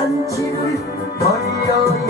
잔치를 벌여야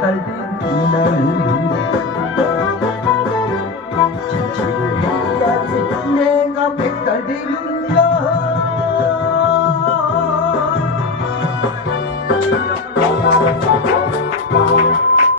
salve tu